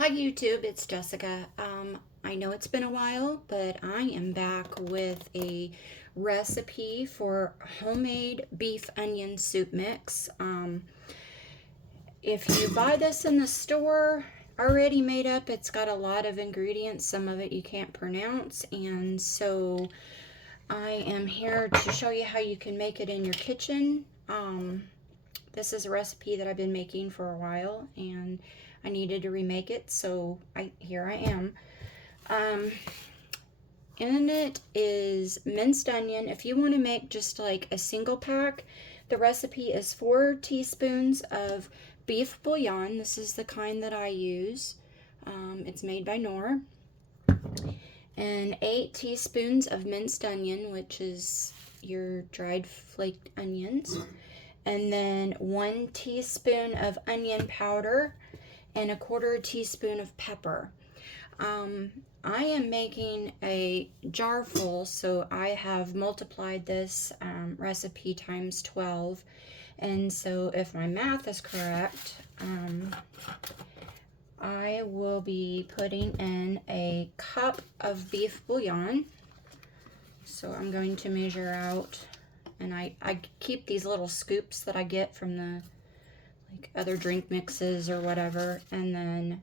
Hi YouTube, it's Jessica. I know it's been a while, but I am back with a recipe for homemade beef onion soup mix. If you buy this in the store already made up, it's got a lot of ingredients. Some of it you can't pronounce, and so I am here to show you how you can make it in your kitchen. This is a recipe that I've been making for a while, and I needed to remake it, so here I am. In it is minced onion. If you want to make just like a single pack, the recipe is 4 teaspoons of beef bouillon. This is the kind that I use. It's made by Knorr. And 8 teaspoons of minced onion, which is your dried flaked onions. And then 1 teaspoon of onion powder and 1/4 teaspoon of pepper. I am making a jar full, so I have multiplied this recipe times 12. And so if my math is correct, I will be putting in a cup of beef bouillon. So I'm going to measure out, and I keep these little scoops that I get from the other drink mixes or whatever, and then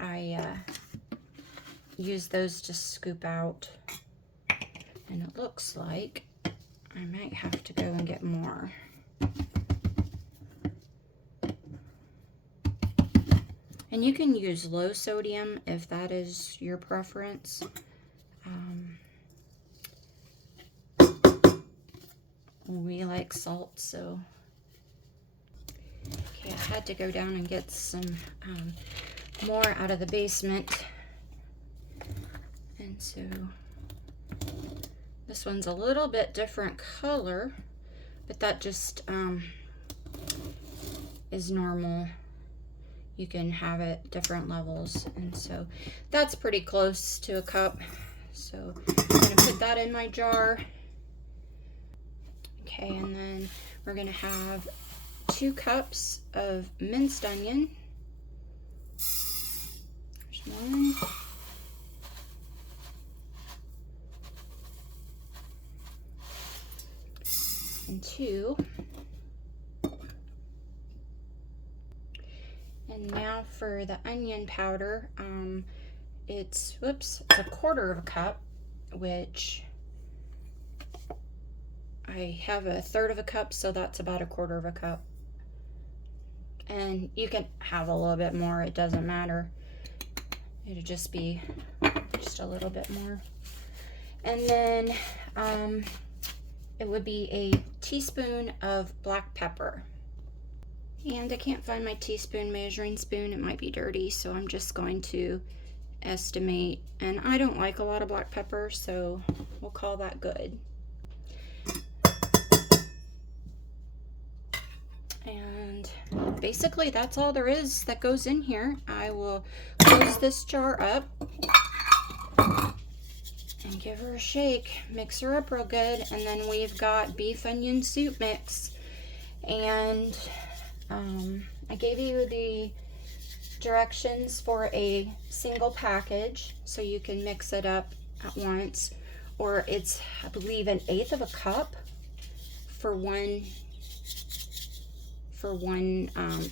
I use those to scoop out, and it looks like I might have to go and get more. And you can use low sodium if that is your preference. We like salt, so okay, I had to go down and get some more out of the basement, and so this one's a little bit different color, but that just is normal. You can have it different levels, and so that's pretty close to a cup. So I'm gonna put that in my jar. Okay, and then we're gonna have 2 cups of minced onion. There's 1. And 2. And now for the onion powder, it's a 1/4 cup, which I have 1/3 cup, so that's about 1/4 cup. And you can have a little bit more, it doesn't matter. It'll just be just a little bit more. And then it would be a teaspoon of black pepper. And I can't find my teaspoon measuring spoon. It might be dirty, so I'm just going to estimate. And I don't like a lot of black pepper, so we'll call that good. And basically that's all there is that goes in here. I will close this jar up and give her a shake, mix her up real good, and then we've got beef onion soup mix. And I gave you the directions for a single package, so you can mix it up at once, or it's, I believe, 1/8 cup for one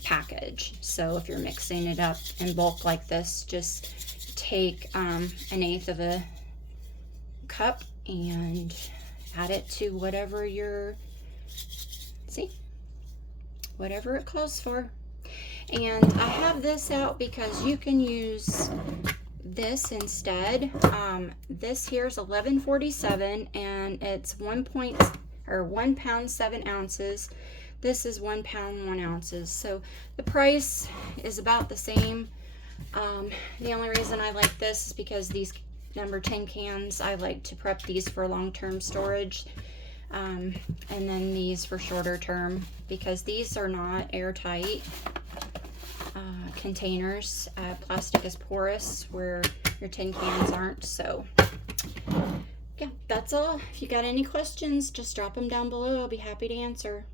package. So if you're mixing it up in bulk like this, just take 1/8 cup and add it to whatever whatever it calls for. And I have this out because you can use this instead. This here is $11.47, and it's 1 pound 7 ounces. This is 1 pound 1 ounces, so the price is about the same. The only reason I like this is because these number 10 cans, I like to prep these for long-term storage, and then these for shorter term, because these are not airtight containers. Plastic is porous where your tin cans aren't. So yeah, that's all. If you got any questions, just drop them down below. I'll be happy to answer.